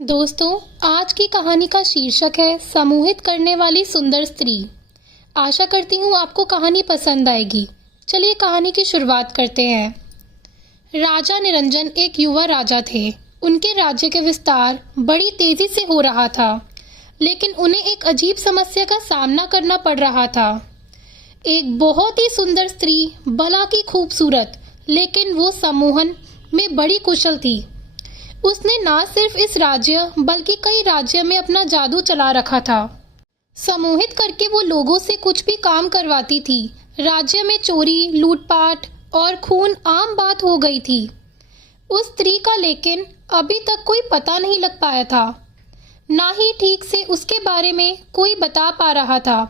दोस्तों, आज की कहानी का शीर्षक है सम्मोहित करने वाली सुंदर स्त्री। आशा करती हूँ आपको कहानी पसंद आएगी। चलिए कहानी की शुरुआत करते हैं। राजा निरंजन एक युवा राजा थे। उनके राज्य के विस्तार बड़ी तेजी से हो रहा था, लेकिन उन्हें एक अजीब समस्या का सामना करना पड़ रहा था। एक बहुत ही सुंदर स्त्री, भला की खूबसूरत, लेकिन वो सम्मोहन में बड़ी कुशल थी। उसने न सिर्फ इस राज्य बल्कि कई राज्य में अपना जादू चला रखा था। सम्मोहित करके वो लोगों से कुछ भी काम करवाती थी। राज्य में चोरी, लूटपाट और खून आम बात हो गई थी। उस स्त्री का लेकिन अभी तक कोई पता नहीं लग पाया था, ना ही ठीक से उसके बारे में कोई बता पा रहा था।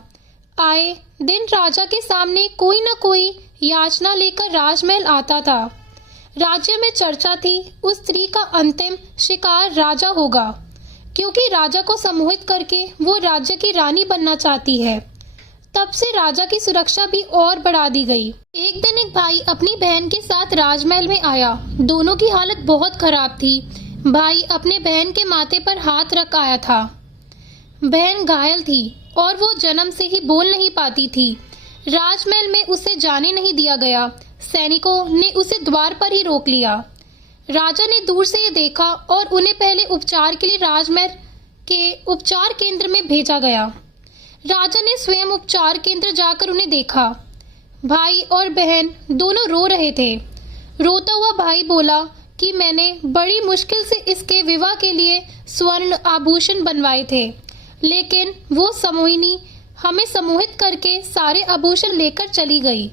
आए दिन राजा के सामने कोई न कोई याचना लेकर राजमहल आता था। राज्य में चर्चा थी उस स्त्री का अंतिम शिकार राजा होगा, क्योंकि राजा को सम्मोहित करके वो राज्य की रानी बनना चाहती है। तब से राजा की सुरक्षा भी और बढ़ा दी गई। एक दिन एक भाई अपनी बहन के साथ राजमहल में आया। दोनों की हालत बहुत खराब थी। भाई अपने बहन के माथे पर हाथ रख आया था। बहन घायल थी और वो जन्म से ही बोल नहीं पाती थी। राजमहल में उसे जाने नहीं दिया गया। सैनिकों ने उसे द्वार पर ही रोक लिया। राजा ने दूर से ये देखा और उन्हें पहले उपचार के लिए राजमहल के उपचार केंद्र में भेजा गया। राजा ने स्वयं उपचार केंद्र जाकर उन्हें देखा। भाई और बहन दोनों रो रहे थे। रोता हुआ भाई बोला कि मैंने बड़ी मुश्किल से इसके विवाह के लिए स्वर्ण आभूषण बनवाए थे, लेकिन वो सम्मोहिनी हमें सम्मोहित करके सारे आभूषण लेकर चली गई।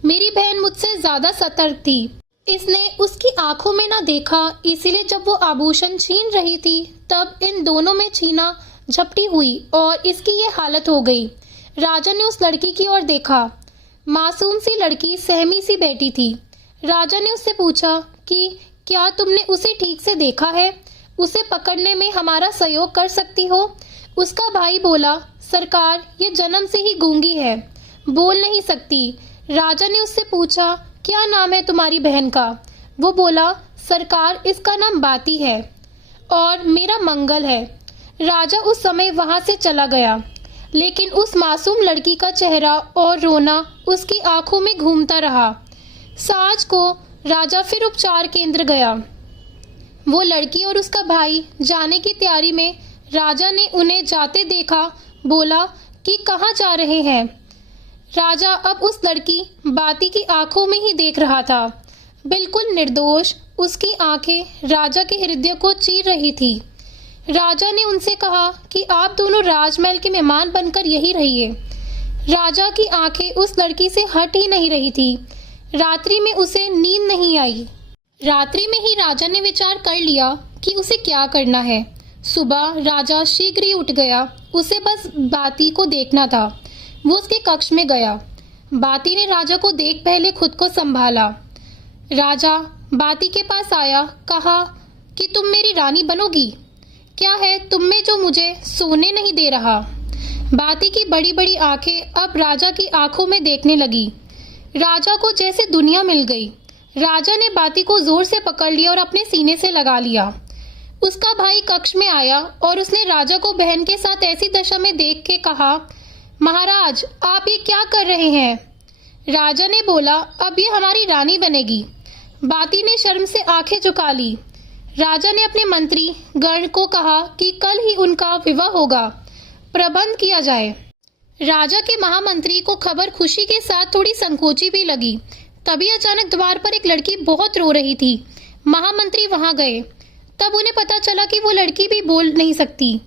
मेरी बहन मुझसे ज्यादा सतर्क थी। इसने उसकी आंखों में ना देखा, इसीलिए जब वो आभूषण छीन रही थी तब इन दोनों में छीना झपटी हुई और इसकी ये हालत हो गई। राजा ने उस लड़की की ओर देखा। मासूम सी लड़की सहमी सी बैठी थी। राजा ने उससे पूछा कि क्या तुमने उसे ठीक से देखा है? उसे पकड़ने में हमारा सहयोग कर सकती हो? उसका भाई बोला, सरकार, ये जन्म से ही गूंगी है, बोल नहीं सकती। राजा ने उससे पूछा, क्या नाम है तुम्हारी बहन का? वो बोला, सरकार, इसका नाम बाती है और मेरा मंगल है। राजा उस समय वहां से चला गया, लेकिन उस मासूम लड़की का चेहरा और रोना उसकी आंखों में घूमता रहा। सांझ को राजा फिर उपचार केंद्र गया। वो लड़की और उसका भाई जाने की तैयारी में। राजा ने उन्हें जाते देखा। बोला कि कहाँ जा रहे हैं? राजा अब उस लड़की बाती की आंखों में ही देख रहा था। बिल्कुल निर्दोष उसकी आंखें राजा के हृदय को चीर रही थी। राजा ने उनसे कहा कि आप दोनों राजमहल के मेहमान बनकर यही रहिए। राजा की आंखें उस लड़की से हट ही नहीं रही थी। रात्रि में उसे नींद नहीं आई। रात्रि में ही राजा ने विचार कर लिया कि उसे क्या करना है। सुबह राजा शीघ्र ही उठ गया। उसे बस बाती को देखना था। वो उसके कक्ष में गया। बाती ने राजा को देख पहले खुद को संभाला। राजा बाती के पास आया, कहा कि तुम मेरी रानी बनोगी? क्या है तुम में जो मुझे सोने नहीं दे रहा? बाती की बड़ी बड़ी आंखें अब राजा की आंखों में देखने लगी। राजा को जैसे दुनिया मिल गई। राजा ने बाती को जोर से पकड़ लिया और अपने सीने से लगा लिया। उसका भाई कक्ष में आया और उसने राजा को बहन के साथ ऐसी दशा में देख के कहा, महाराज, आप ये क्या कर रहे हैं? राजा ने बोला, अब ये हमारी रानी बनेगी। बाती ने शर्म से आंखें झुका ली। राजा ने अपने मंत्री गण को कहा कि कल ही उनका विवाह होगा, प्रबंध किया जाए। राजा के महामंत्री को खबर खुशी के साथ थोड़ी संकोची भी लगी। तभी अचानक द्वार पर एक लड़की बहुत रो रही थी। महामंत्री वहां गए। तब उन्हें पता चला कि वो लड़की भी बोल नहीं सकती।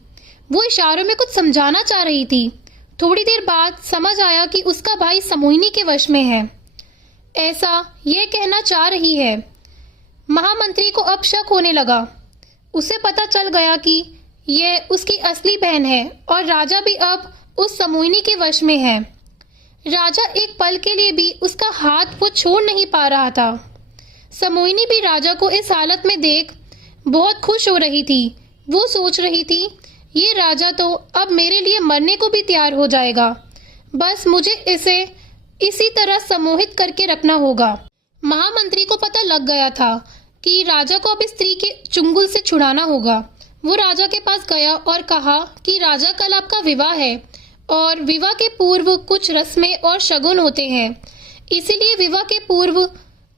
वो इशारों में कुछ समझाना चाह रही थी। थोड़ी देर बाद समझ आया कि उसका भाई सम्मोहिनी के वश में है, ऐसा ये कहना चाह रही है। महामंत्री को अब शक होने लगा। उसे पता चल गया कि यह उसकी असली बहन है और राजा भी अब उस सम्मोहिनी के वश में है। राजा एक पल के लिए भी उसका हाथ वो छोड़ नहीं पा रहा था। सम्मोहिनी भी राजा को इस हालत में देख बहुत खुश हो रही थी। वो सोच रही थी, ये राजा तो अब मेरे लिए मरने को भी तैयार हो जाएगा। बस मुझे इसे इसी तरह सम्मोहित करके रखना होगा। महामंत्री को पता लग गया था कि राजा को अब स्त्री के चुंगल से छुड़ाना होगा। वो राजा के पास गया और कहा कि राजा, कल आपका विवाह है और विवाह के पूर्व कुछ रस्में और शगुन होते हैं, इसीलिए विवाह के पूर्व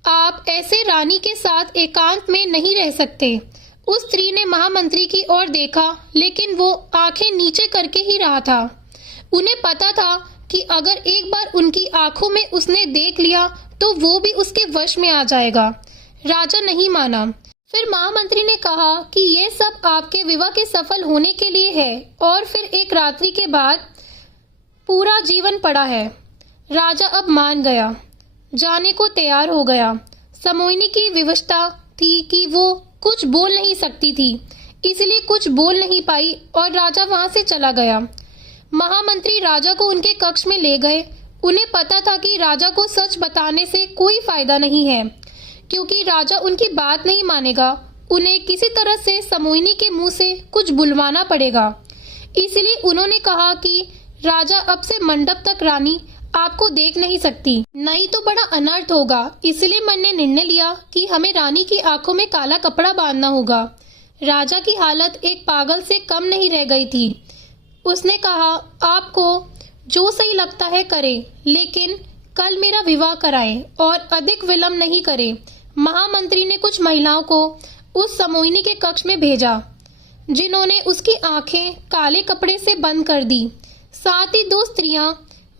आप ऐसे रानी के साथ एकांत में नहीं रह सकते। उस स्त्री ने महामंत्री की ओर देखा, लेकिन वो आंखें नीचे करके ही रहा था। उन्हें पता था कि अगर एक बार उनकी आंखों में उसने देख लिया तो वो भी उसके वश में आ जाएगा। राजा नहीं माना। फिर महामंत्री ने कहा कि ये सब आपके विवाह के सफल होने के लिए है और फिर एक रात्रि के बाद पूरा जीवन पड़ा है। राजा अब मान गया, जाने को तैयार हो गया। समोइनी की विवशता थी कि वो कुछ बोल नहीं सकती थी, इसलिए कुछ बोल नहीं पाई और राजा वहां से चला गया। महामंत्री राजा को उनके कक्ष में ले गए। उन्हें पता था कि राजा को सच बताने से कोई फायदा नहीं है, क्योंकि राजा उनकी बात नहीं मानेगा। उन्हें किसी तरह से समोइनी के मुंह से कुछ बुलवाना पड़ेगा। इसलिए उन्होंने कहा कि राजा, अब से मंडप तक रानी आपको देख नहीं सकती, नहीं तो बड़ा अनर्थ होगा। इसलिए मैंने निर्णय लिया कि हमें रानी की आंखों में काला कपड़ा बांधना होगा। राजा की हालत एक पागल से कम नहीं रह गई थी। उसने कहा, आपको जो सही लगता है करें, लेकिन कल मेरा विवाह कराएं और अधिक विलंब नहीं करें। महामंत्री ने कुछ महिलाओं को उस समोइनी के कक्ष में भेजा, जिन्होंने उसकी आंखें काले कपड़े से बंद कर दी। साथ ही 2 स्त्रियां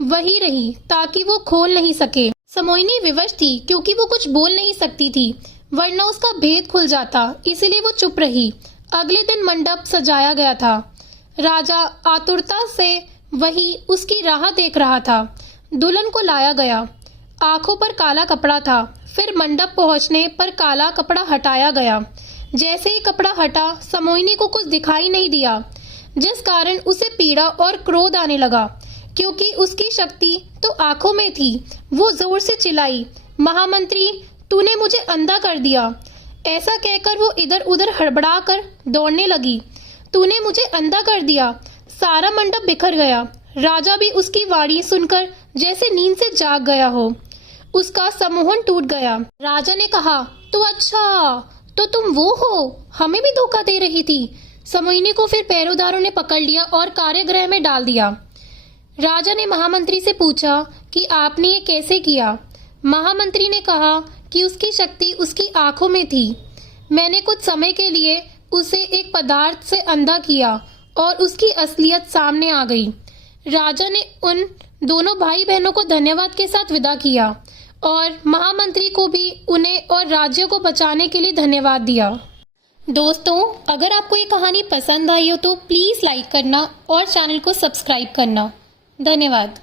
वही रही ताकि वो खोल नहीं सके। समोइनी विवश थी क्योंकि वो कुछ बोल नहीं सकती थी, वरना उसका भेद खुल जाता, इसलिए वो चुप रही। अगले दिन मंडप सजाया गया था। राजा आतुरता से वही उसकी राह देख रहा था। दुल्हन को लाया गया। आंखों पर काला कपड़ा था। फिर मंडप पहुंचने पर काला कपड़ा हटाया गया। जैसे ही कपड़ा हटा, समोइनी को कुछ दिखाई नहीं दिया, जिस कारण उसे पीड़ा और क्रोध आने लगा, क्योंकि उसकी शक्ति तो आंखों में थी। वो जोर से चिल्लाई, महामंत्री, तूने मुझे अंधा कर दिया। ऐसा कहकर वो इधर उधर हड़बड़ा कर दौड़ने लगी। तूने मुझे अंधा कर दिया। सारा मंडप बिखर गया। राजा भी उसकी वाणी सुनकर जैसे नींद से जाग गया हो। उसका सम्मोहन टूट गया। राजा ने कहा, तो अच्छा, तो तुम वो हो, हमें भी धोखा दे रही थी। समोइनी को फिर पैरोदारों ने पकड़ लिया और कारागृह में डाल दिया। राजा ने महामंत्री से पूछा कि आपने ये कैसे किया। महामंत्री ने कहा कि उसकी शक्ति उसकी आंखों में थी। मैंने कुछ समय के लिए उसे एक पदार्थ से अंधा किया और उसकी असलियत सामने आ गई। राजा ने उन दोनों भाई बहनों को धन्यवाद के साथ विदा किया और महामंत्री को भी उन्हें और राज्य को बचाने के लिए धन्यवाद दिया। दोस्तों, अगर आपको ये कहानी पसंद आई हो तो प्लीज़ लाइक करना और चैनल को सब्सक्राइब करना। धन्यवाद।